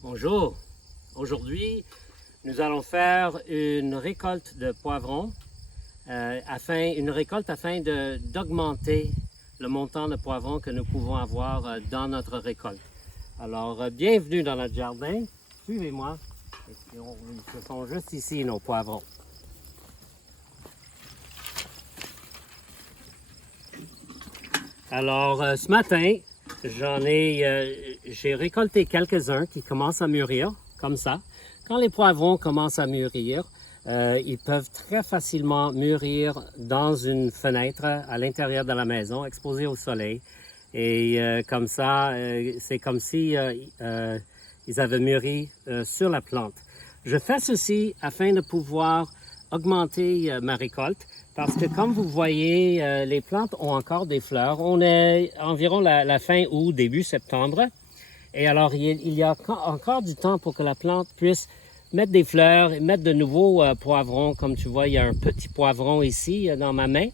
Bonjour. Aujourd'hui, nous allons faire une récolte de poivrons, afin d'augmenter le montant de poivrons que nous pouvons avoir dans notre récolte. Alors, bienvenue dans notre jardin. Suivez-moi. Ce sont juste ici nos poivrons. Alors, ce matin, j'ai récolté quelques-uns qui commencent à mûrir, comme ça. Quand les poivrons commencent à mûrir, ils peuvent très facilement mûrir dans une fenêtre à l'intérieur de la maison, exposés au soleil. Et comme ça, c'est comme si ils avaient mûri sur la plante. Je fais ceci afin de pouvoir augmenter ma récolte. Parce que comme vous voyez, les plantes ont encore des fleurs. On est environ la fin août, début septembre. Et alors, il y a encore du temps pour que la plante puisse mettre des fleurs et mettre de nouveaux poivrons. Comme tu vois, il y a un petit poivron ici dans ma main.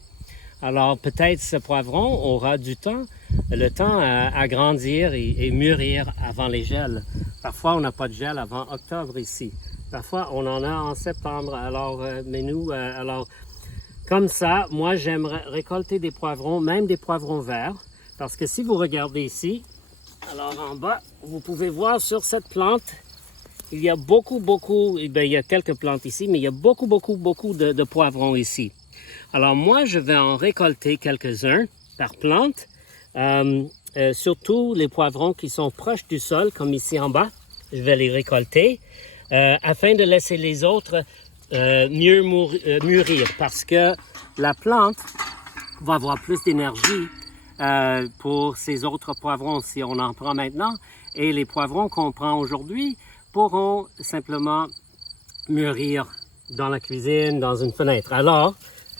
Alors, peut-être ce poivron aura le temps à grandir et mûrir avant les gels. Parfois, on n'a pas de gel avant octobre ici. Parfois, on en a en septembre. Alors, comme ça, moi, j'aime récolter des poivrons, même des poivrons verts, parce que si vous regardez ici, alors en bas, vous pouvez voir sur cette plante, il y a il y a quelques plantes ici, mais il y a beaucoup de poivrons ici. Alors moi, je vais en récolter quelques-uns par plante, surtout les poivrons qui sont proches du sol, comme ici en bas. Je vais les récolter afin de laisser les autres mieux mûrir, parce que la plante va avoir plus d'énergie pour ces autres poivrons si on en prend maintenant, et les poivrons qu'on prend aujourd'hui pourront simplement mûrir dans la cuisine, dans une fenêtre. Alors,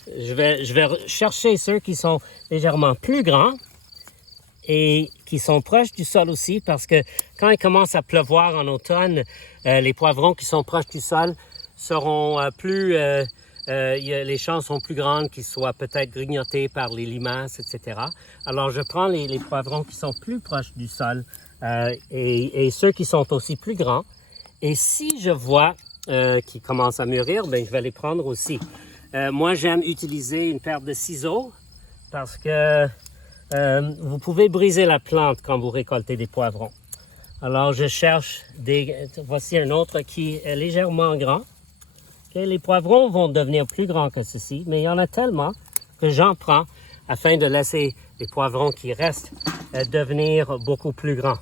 je vais chercher ceux qui sont légèrement plus grands et qui sont proches du sol aussi, parce que quand il commence à pleuvoir en automne, les poivrons qui sont proches du sol seront les chances sont plus grandes qu'ils soient peut-être grignotés par les limaces, etc. Alors, je prends les poivrons qui sont plus proches du sol et ceux qui sont aussi plus grands. Et si je vois qu'ils commencent à mûrir, ben, je vais les prendre aussi. Moi, j'aime utiliser une paire de ciseaux parce que vous pouvez briser la plante quand vous récoltez des poivrons. Alors, je cherche voici un autre qui est légèrement grand. Okay, les poivrons vont devenir plus grands que ceci, mais il y en a tellement que j'en prends afin de laisser les poivrons qui restent devenir beaucoup plus grands.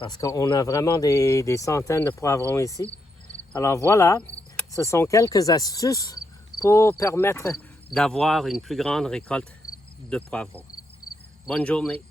Parce qu'on a vraiment des centaines de poivrons ici. Alors voilà, ce sont quelques astuces pour permettre d'avoir une plus grande récolte de poivrons. Bonne journée!